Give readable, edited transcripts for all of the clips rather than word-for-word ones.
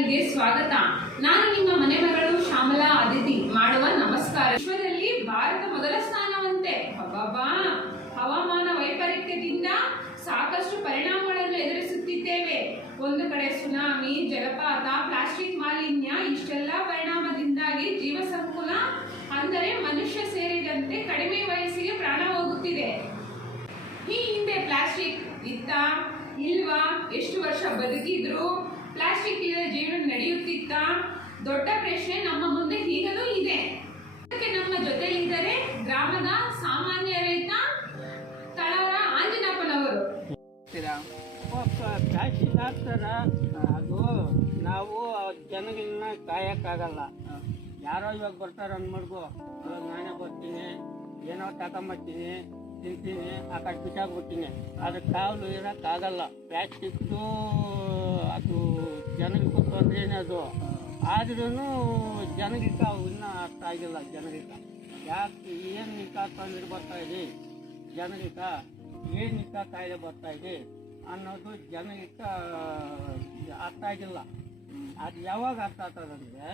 ಚಾನೆಲ್ಗೆ ಸ್ವಾಗತ. ನಾನು ನಿಮ್ಮ ಮನೆ ಮಗಳು ಶ್ಯಾಮಲಾ ಅದಿತಿ ಮಾಡುವ ನಮಸ್ಕಾರ. ವಿಶ್ವದಲ್ಲಿ ಭಾರತ ಮೊದಲ ಸ್ಥಾನವಂತೆ. ಹವಾಮಾನ ವೈಪರೀತ್ಯದಿಂದ ಸಾಕಷ್ಟು ಪರಿಣಾಮಗಳನ್ನು ಎದುರಿಸುತ್ತಿದ್ದೇವೆ. ಒಂದು ಕಡೆ ಸುನಾಮಿ, ಜಲಪಾತ, ಪ್ಲಾಸ್ಟಿಕ್ ಮಾಲಿನ್ಯ, ಇಷ್ಟೆಲ್ಲ ಪರಿಣಾಮದಿಂದಾಗಿ ಜೀವ ಸಂಕುಲ ಅಂದರೆ ಮನುಷ್ಯ ಸೇರಿದಂತೆ ಕಡಿಮೆ ವಯಸ್ಸಿಗೆ ಪ್ರಾಣ ಹೋಗುತ್ತಿದೆ. ಈ ಹಿಂದೆ ಪ್ಲಾಸ್ಟಿಕ್ ಇತ್ತಾ ಇಲ್ವಾ? ಎಷ್ಟು ವರ್ಷ ಬದುಕಿದ್ರು? ಪ್ಲಾಸ್ಟಿಕ್ ಇಲ್ಲದೆ ಜೀವನ ನಡೆಯುತ್ತಿತ್ತ? ದೊಡ್ಡ ಪ್ರಶ್ನೆ ನಮ್ಮ ಮುಂದೆ ಈಗಲೂ ಇದೆ. ಇದಕ್ಕೆ ನಮ್ಮ ಜೊತೆಲಿದ್ದಾರೆ ಗ್ರಾಮದ ಸಾಮಾನ್ಯ ರೈತ ತಳವರ ಆಂಜನಪ್ಪನವರು. ಪ್ಲಾಸ್ಟಿಕ್ ಹಾಕ್ತಾರ, ಅದು ನಾವು ಜನಗಳನ್ನ ಕಾಯಕ್ಕಾಗಲ್ಲ. ಯಾರೋ ಇವಾಗ ಬರ್ತಾರ ಅಂದ್ಮಡ್ಗು, ಇವಾಗ ನಾನೇ ಬರ್ತೀನಿ, ಏನೋ ತಗೊಂಬರ್ತೀನಿ, ತಿಂತೀನಿ, ಆ ಕಡೆ ಬಿಟ್ಟಾಗ್ಬಿಡ್ತೀನಿ. ಅದು ಕಾವಲು ಇರೋಕ್ಕಾಗಲ್ಲ. ಪ್ಲಾಸ್ಟಿಕ್ದು ಅದು ಜನಗಳಿಗೆ ತೊಂದ್ರೆನೇ ಅದು. ಆದ್ರೂ ಜನಗಳಿಗೆ ಅವು ಇನ್ನೂ ಅರ್ಥ ಆಗಿಲ್ಲ. ಜನಗಳಿಗೆ ಯಾಕೆ ಏನು ನಿಕ್ಕ ತೊಂದರೆ ಬರ್ತಾಯಿದೆ, ಜನಗಳಿಗೆ ಏನು ನಿಕ್ಕ ಕಾಯಿಲೆ ಬರ್ತಾಯಿದೆ ಅನ್ನೋದು ಜನಗಳಿಗೆ ಅರ್ಥ ಆಗಿಲ್ಲ. ಅದು ಯಾವಾಗ ಅರ್ಥ ಆಗ್ತದಂದರೆ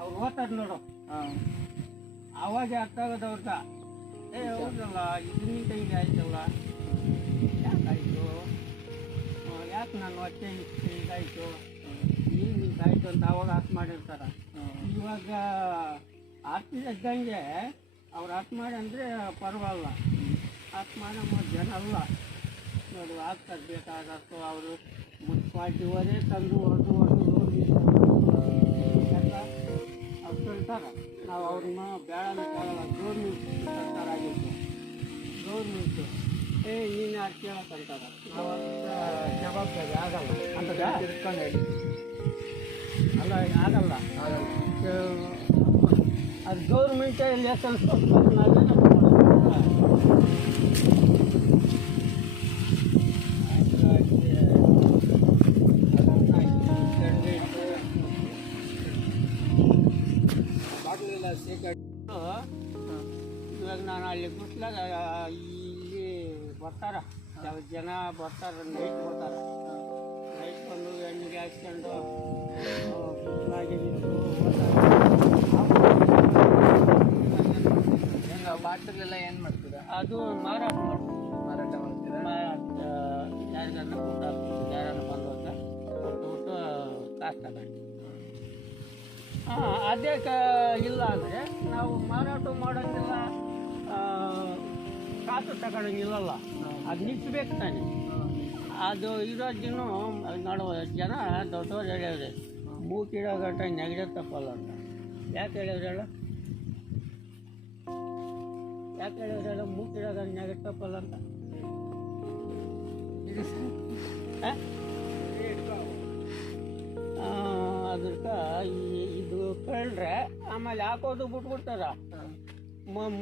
ಅವ್ರು ಓದ್ತಾರೆ ನೋಡು, ಅವಾಗೆ ಅರ್ಥ ಆಗೋದು ಅವ್ರಿಗೆ. ಹೌದಲ್ಲ, ಇದರಿಂದ ಹಿಂಗೆ ಆಯ್ತಲ್ಲ, ಯಾಕಾಯಿತು, ಯಾಕೆ ನಾನು ಹೊಟ್ಟೆ ಇಷ್ಟು ಇದಾಯಿತು, ಈಗ ಹಿಂಗಾಯ್ತು ಅಂತ ಅವಾಗ ಅರ್ಥ ಮಾಡಿರ್ತಾರೆ. ಇವಾಗ ಇದ್ದಂಗೆ ಅವ್ರು ಅರ್ಥ ಮಾಡಿ ಅಂದರೆ ಪರವಾಗಿಲ್ಲ. ಅರ್ಥ ಮಾಡೋ ಜನ ಅಲ್ಲ ನೋಡು, ಆಗ್ತಾರೆ ಬೇಕಾದಷ್ಟು. ಅವರು ಮುನ್ಸಿಪಾಲ್ಟಿಯವರೇ ತಂದು ಹೊಡೆದು ಎಲ್ಲ ಅವ್ರು ಹೇಳ್ತಾರೆ. ನಾವು ಅವ್ರನ್ನ ಬೇಡ ಕೇಳಲ್ಲ. ಗೌರ್ಮೆಂಟ್ ಸರ್ಕಾರ ಆಗಿತ್ತು, ಗೌರ್ಮೆಂಟು ನೀನು ಯಾರು ಕೇಳಕ್ಕಂತಾರೆ. ನಾವು ಜವಾಬ್ದಾರಿ ಆಗಲ್ಲ ಅಂತ ತಿಳ್ಕೊಂಡು ಹೇಳಿ ಅಲ್ಲ, ಆಗಲ್ಲ. ಅದು ಗೌರ್ಮೆಂಟೇ ಲೆಸನ್ಸ್ ಕೊಟ್ಟು ನಾವೇನು ಇವಾಗ ನಾನು ಅಲ್ಲಿ ಬಿಟ್ಲಾಗ ಇಲ್ಲಿ ಬರ್ತಾರ, ಜನ ಬರ್ತಾರ, ನೈಟ್ ಬರ್ತಾರ. ನೈಟ್ ಬಂದು ಎಣ್ಣೆಗೆ ಹಾಕ್ಕೊಂಡು ಬಿಟ್ಲಾಗಿ ನಿಂತು ಬಾಟಲೆಲ್ಲ ಏನು ಮಾಡ್ತೀರಾ? ಅದು ಮಾರಾಟ ಮಾಡ್ತೀರಾ? ಯಾರಿಗಾರ ಊಟ ಯಾರನ್ನ ಬಂದಾಗ ಕೊಟ್ಟು ಕಾಸು ತಗೊಂಡು. ಅದೇ ಇಲ್ಲ ಅಂದರೆ ನಾವು ಮಾರಾಟ ಮಾಡೋಂಗಿಲ್ಲ, ಕಾಸು ತಗೊಳಂಗಿಲ್ಲಲ್ಲ. ಅದು ನಿಲ್ಲಿಸ್ಬೇಕು ತಾನೆ. ಅದು ಇರೋದಿನ್ನು ನೋಡುವ ಜನ ದೊಡ್ಡವ್ರು ಹೇಳ್ಯವ್ರೆ, ಮೂಕಿಡೋ ಗಂಟೆ ನೆಗಡಿ ತಪ್ಪಲ್ಲ ಅಂತ. ಯಾಕೆ ಹೇಳಿದ್ರು ಹೇಳು? ಯಾಕೆ ಹೇಳಿದ್ರು ಹೇಳು? ಮೂಕಿಡೋ ಗಂಟೆ ನೆಗಡಿ ತಪ್ಪಲ್ಲ ಅಂತ. ಅದಕ್ಕೆ ಇದು ಕೇಳ್ರೆ ಆಮೇಲೆ ಹಾಕೋದು ಬಿಟ್ಬಿಡ್ತಾರ.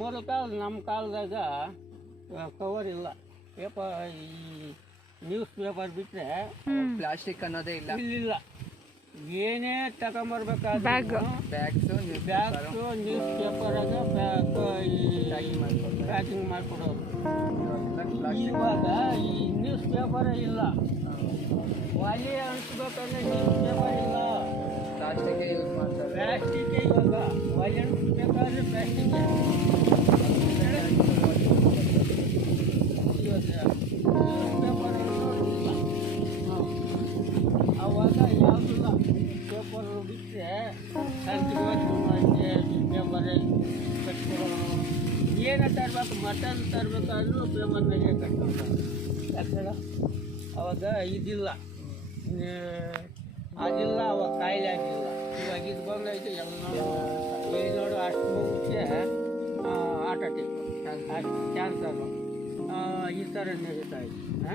ಮೊದಲ ಕಾಲ ನಮ್ಮ ಕಾಲದಾಗ ಕವರ್ ಇಲ್ಲ, ಪೇಪರ್, ಈ ನ್ಯೂಸ್ ಪೇಪರ್ ಬಿಟ್ಟರೆ ಪ್ಲಾಸ್ಟಿಕ್ ಅನ್ನೋದೇ ಇಲ್ಲ. ಇಲ್ಲಿಲ್ಲ. ಏನೇ ತಗೊಂಬರ್ಬೇಕಾದ್ರೆ ಬ್ಯಾಗ್ಸು ನ್ಯೂಸ್ ಪೇಪರಾಗ ಪ್ಯಾಕಿಂಗ್ ಮಾಡಿಕೊಡೋರು. ಇವಾಗ ಈ ನ್ಯೂಸ್ ಪೇಪರೇ ಇಲ್ಲ. ಒಲೆ ಅನಿಸ್ಬೇಕಂದ್ರೆ ನ್ಯೂಸ್ ಪೇಪರ್ ಇಲ್ಲ, ಪ್ಲಾಸ್ಟಿಕ್ ಯೂಸ್ ಮಾಡ್ತಾರೆ. ಪ್ಲಾಸ್ಟಿಕ್ಕೇ ಇವಾಗ ಒಲೆ ಅನಿಸ್ಬೇಕಾದ್ರೆ ಪ್ಲಾಸ್ಟಿಕ್ಕೇ. ಅವಾಗ ಯಾವುದಿಲ್ಲ. ಪೇಪರ್ ಬಿಟ್ಟರೆ ಪೇಪರೇ ಕಟ್ಕೊಡೋಣ. ಏನೇ ತರಬೇಕು, ಮಟನ್ ತರಬೇಕಾದ್ರೂ ಪೇಪರ್ನಾಗೆ ಕಟ್ಕೊಳ್ತಾರೆ. ಯಾಕಂದ್ರೆ ಅವಾಗ ಇದಿಲ್ಲ, ಅದಿಲ್ಲ, ಅವಾಗ ಕಾಯಿಲೆ ಆಗಿಲ್ಲ. ಇವಾಗ ಇದು ಬಂದೈತೆ ಎಲ್ಲ ನೋಡು. ಅಷ್ಟು ಮುಂಚೆ ಹಾರ್ಟ್ ಅಟ್ಯಾಕು, ಕ್ಯಾನ್ಸರು ಈ ಥರ ನಡೀತಾ ಇದೆ.